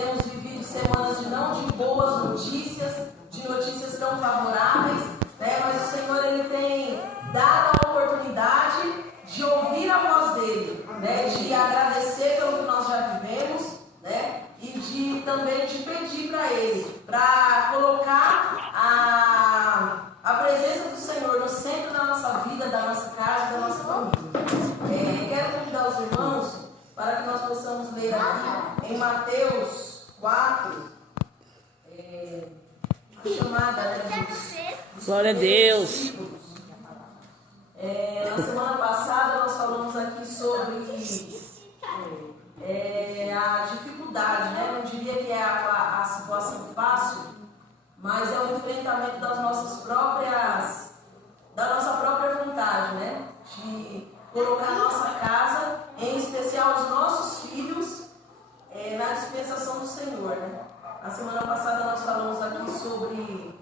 temos vivido semanas não de boas notícias, de notícias tão favoráveis, né? Mas o Senhor, Ele tem dado a oportunidade de ouvir a voz dEle, né? De agradecer pelo que nós já vivemos, né? E de também de pedir para Ele, para colocar a presença do Senhor no centro da nossa vida, da nossa casa, da nossa família. Quero convidar os irmãos para que nós possamos ler aqui em Mateus 4, chamada Glória a Deus. Na semana passada nós falamos aqui sobre a dificuldade, né? Não diria que é a situação fácil, mas é o enfrentamento da nossa própria vontade, né? De colocar a nossa casa, em especial os nossos filhos, na dispensação do Senhor, né? Na semana passada nós falamos aqui sobre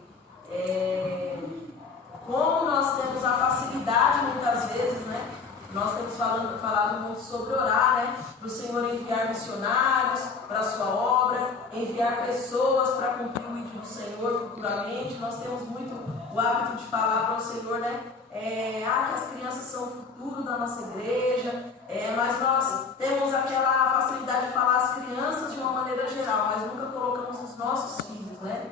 como nós temos a facilidade muitas vezes, né? Nós temos falado muito sobre orar, né? Para o Senhor enviar missionários para a sua obra, enviar pessoas para cumprir o ídolo do Senhor futuramente. Nós temos muito o hábito de falar para o Senhor, né? Que as crianças são o futuro da nossa igreja, mas nós temos aquela facilidade de falar as crianças de uma maneira geral, mas nunca colocamos os nossos filhos, né?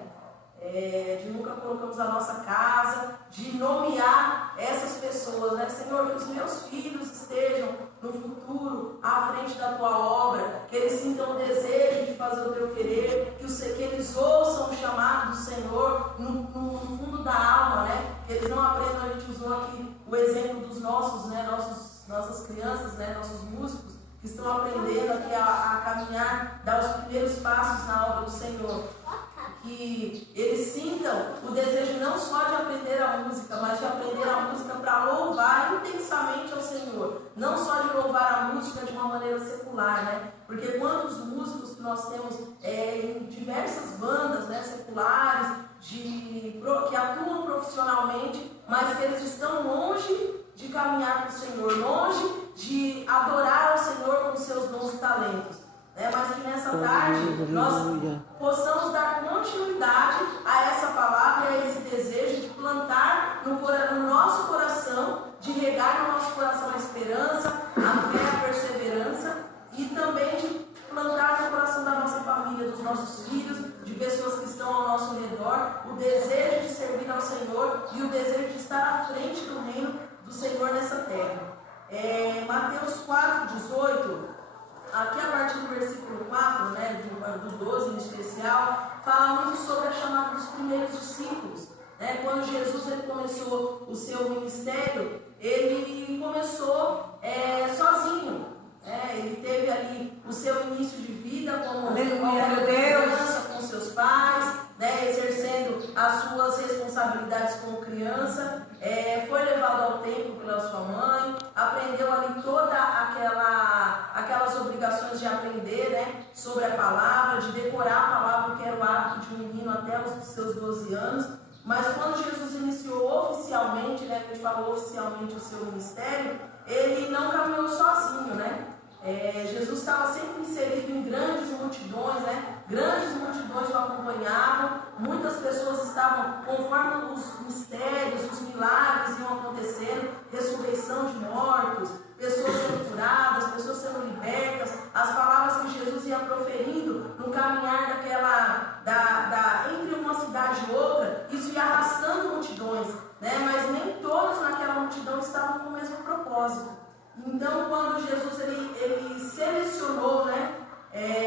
Nunca colocamos a nossa casa, de nomear essas pessoas, né? Senhor, que os meus filhos estejam no futuro à frente da tua obra, que eles sintam o desejo de fazer o teu querer, que eles ouçam o chamado do Senhor no fundo da alma, né? Que eles não aprendam, a gente usou aqui o exemplo dos nossos, né? Nossas crianças, né? Nossos músicos, que estão aprendendo aqui a caminhar, dar os primeiros passos na obra do Senhor. Que eles sintam o desejo não só de aprender a música, mas de aprender a música para louvar intensamente ao Senhor. Não só de louvar a música de uma maneira secular, né? Porque quantos músicos que nós temos em diversas bandas, né, seculares, que atuam profissionalmente, mas que eles estão longe de caminhar com o Senhor, longe de adorar ao Senhor com seus dons e talentos. Mas que nessa tarde nós possamos dar continuidade a essa palavra e a esse desejo de plantar no nosso coração, de regar no nosso coração a esperança, a fé, a perseverança, e também de plantar no coração da nossa família, dos nossos filhos, de pessoas que estão ao nosso redor, o desejo de servir ao Senhor e o desejo de estar à frente do reino do Senhor nessa terra. Mateus 4:18. Aqui a partir do versículo 4, né, do 12 em especial, fala muito sobre a chamada dos primeiros discípulos. Né? Quando Jesus ele começou o seu ministério, ele começou sozinho. Ele teve ali o seu início de vida como criança com seus pais, né, exercendo as suas responsabilidades como criança, foi levado ao templo pela sua mãe, aprendeu ali toda aquelas obrigações de aprender, né, sobre a palavra, de decorar a palavra, que era o hábito de um menino até os seus 12 anos. Mas quando Jesus iniciou oficialmente, né, que a gente falou oficialmente o seu ministério, ele não caminhou sozinho, né? Jesus estava sempre inserido em grandes multidões, né? Grandes multidões o acompanhavam, muitas pessoas estavam, conforme os mistérios, os milagres iam acontecendo, ressurreição de mortos, pessoas sendo curadas, pessoas sendo libertas, as palavras que Jesus ia proferindo no caminhar entre uma cidade e outra, isso ia arrastando multidões, né? Mas nem todos naquela multidão estavam com o mesmo propósito. Então, quando Jesus ele selecionou, né,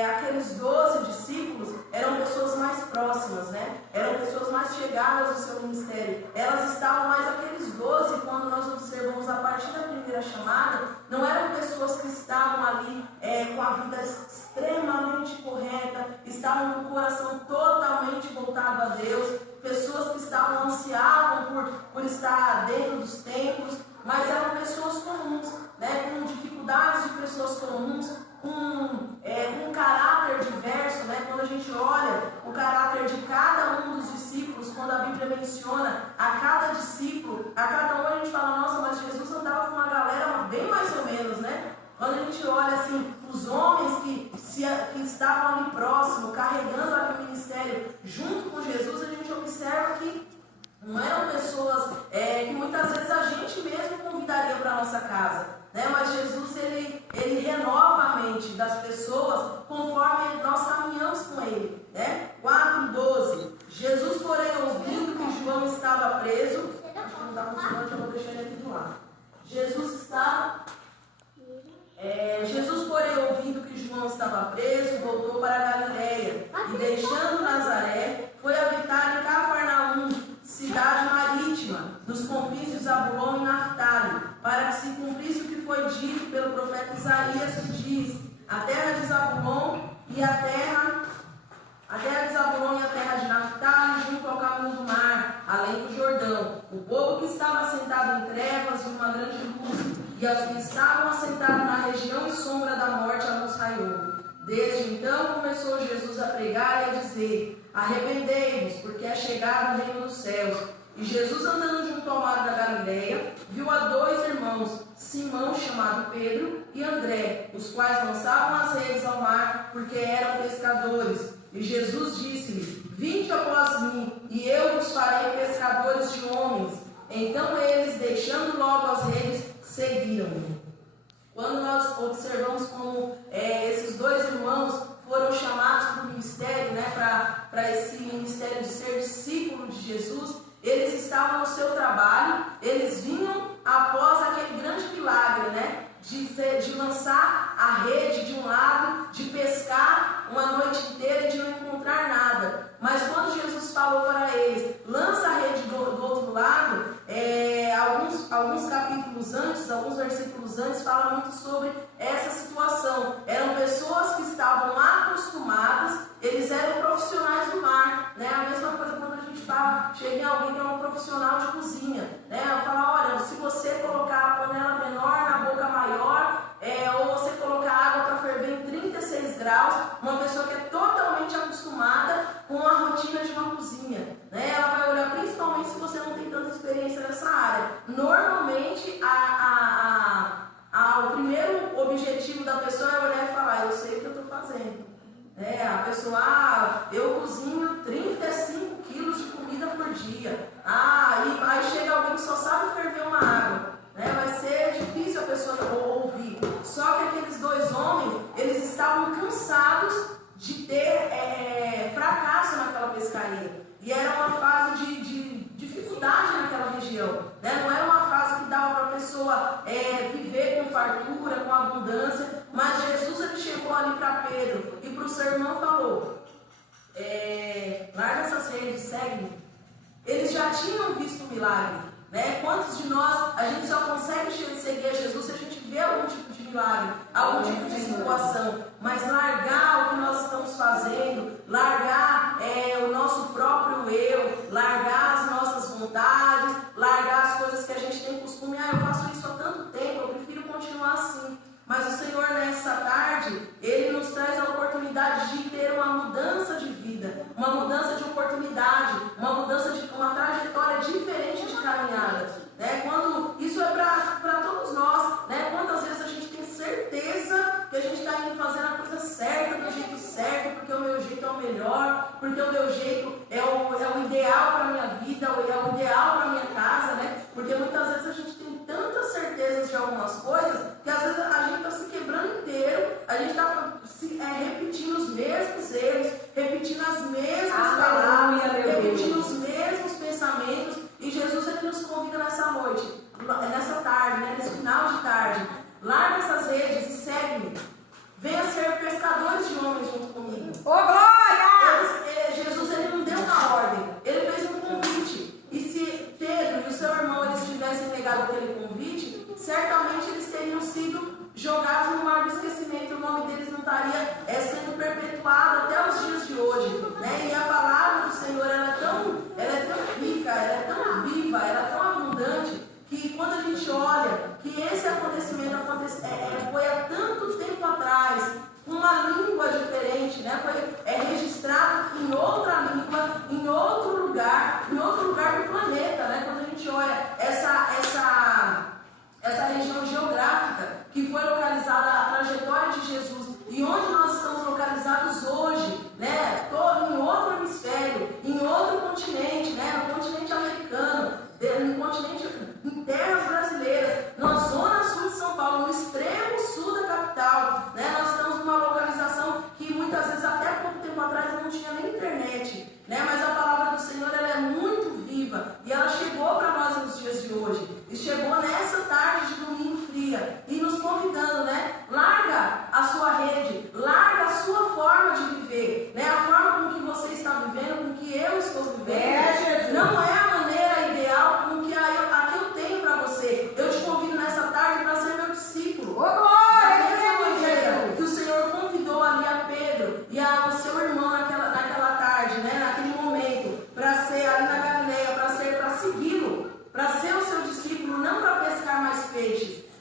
aqueles 12 discípulos, eram pessoas mais próximas, né? Eram pessoas mais chegadas ao seu ministério. Elas estavam mais aqueles 12, quando nós observamos a partir da primeira chamada, não eram pessoas que estavam ali com a vida extremamente correta, estavam com o coração totalmente voltado a Deus, pessoas que estavam ansiavam por estar dentro dos templos, mas eram pessoas comuns, né, com dificuldades de pessoas comuns, com um caráter diverso, né? Quando a gente olha o caráter de cada um dos discípulos, quando a Bíblia menciona a cada discípulo, a cada um a gente fala, nossa, mas Jesus andava com uma galera bem mais ou menos, né? Quando a gente olha assim, os homens que estavam ali próximos, próximo, carregando ali o ministério junto com Jesus, a gente observa que não eram pessoas que muitas vezes a gente mesmo convidaria para a nossa casa, né? Mas Jesus, ele renova a mente das pessoas conforme nós caminhamos com ele, né? 4:12. Jesus, porém, ouvindo que João estava preso, acho que não está funcionando, eu vou deixar ele aqui do lado. Jesus, porém, ouvindo que João estava preso, voltou para a Galileia e, deixando Nazaré, foi habitar em Cafarnaum, cidade marítima, nos confins de Zabulon e Naftali, para que se cumprisse o que foi dito pelo profeta Isaías, que diz: a terra de Zabulon e a terra de Naftali, junto ao caminho do mar, além do Jordão. O povo que estava assentado em trevas viu uma grande luz, e aos que estavam assentados na região e sombra da morte a luz raiou. Desde então começou Jesus a pregar e a dizer: arrependei-vos, porque é chegado o reino dos céus. E Jesus, andando junto ao mar da Galileia, viu a 2 irmãos, Simão, chamado Pedro, e André, os quais lançavam as redes ao mar, porque eram pescadores. E Jesus disse-lhe: vinde após mim, e eu vos farei pescadores de homens. Então eles, deixando logo as redes, seguiram-me. Quando nós observamos como esses 2 irmãos foram chamados para o ministério, né, para esse ministério de ser discípulo de Jesus, eles estavam no seu trabalho, eles vinham após aquele grande milagre, né, de lançar a rede de um lado, de pescar uma noite inteira e de não encontrar nada. Mas quando Jesus falou para eles, lança a rede do outro lado, alguns capítulos antes, alguns versículos antes, falam muito sobre essa situação. Eram pessoas que estavam acostumadas, eles eram profissionais do mar, né? A mesma coisa quando a gente fala, chega em alguém que é um profissional de cozinha, né? Ela fala: olha, se você colocar a panela menor na boca maior, ou você colocar água para ferver em 36 graus, uma pessoa que é totalmente acostumada com a rotina de uma cozinha, né? Ela vai olhar, principalmente se você não tem tanta experiência nessa área. Normalmente, o primeiro objetivo da pessoa é olhar e falar: eu sei o que eu estou fazendo. A pessoa: eu cozinho 35 quilos de comida por dia. E aí chega alguém que só sabe ferver uma água, né? Vai ser difícil a pessoa ouvir. Só que aqueles 2 homens, eles estavam cansados de ter fracasso naquela pescaria. E era uma fase de dificuldade naquela região, né? Não era uma fase que dava para a pessoa viver com fartura, com abundância. Mas Jesus, ele chegou ali para Pedro e para o seu irmão falou: larga essas redes, segue-me. Eles já tinham visto o milagre, né? Quantos de nós, a gente só consegue seguir a Jesus se a gente vê algum tipo de milagre, algum tipo de situação? Mas largar o que nós estamos fazendo, largar o nosso próprio eu, largar as nossas vontades, largar as coisas que a gente tem costume: eu faço isso há tanto tempo, eu prefiro continuar assim. Mas o Senhor, nessa tarde, Ele nos traz a oportunidade de ter uma mudança de vida, uma mudança de oportunidade, uma mudança de uma trajetória diferente de caminhada, né? Quando isso é para todos nós, né? Quantas vezes a gente tem certeza que a gente está indo fazendo a coisa certa, do jeito certo, porque o meu jeito é o melhor, porque o meu jeito é o ideal para a minha vida, é o ideal para a minha casa, né? Porque muitas vezes a gente tem tantas certezas de algumas coisas que às vezes a gente está se quebrando inteiro, a gente está repetindo os mesmos erros, repetindo as mesmas palavras, repetindo os mesmos pensamentos. E Jesus, ele nos convida nessa noite, nessa tarde, né, nesse final de tarde: larga essas redes e segue-me. Venha ser pescadores de homens junto comigo. Ô, glória! Jesus, ele não deu uma ordem, ele fez um convite. E se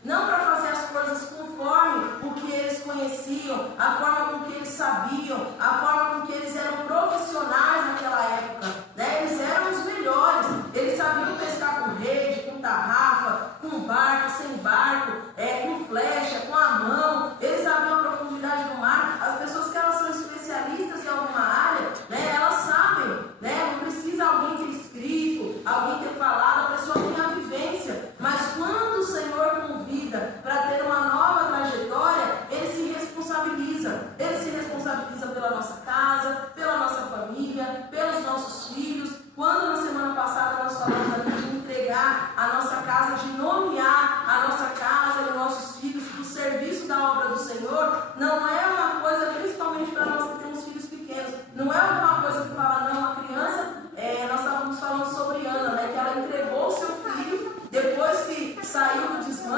não para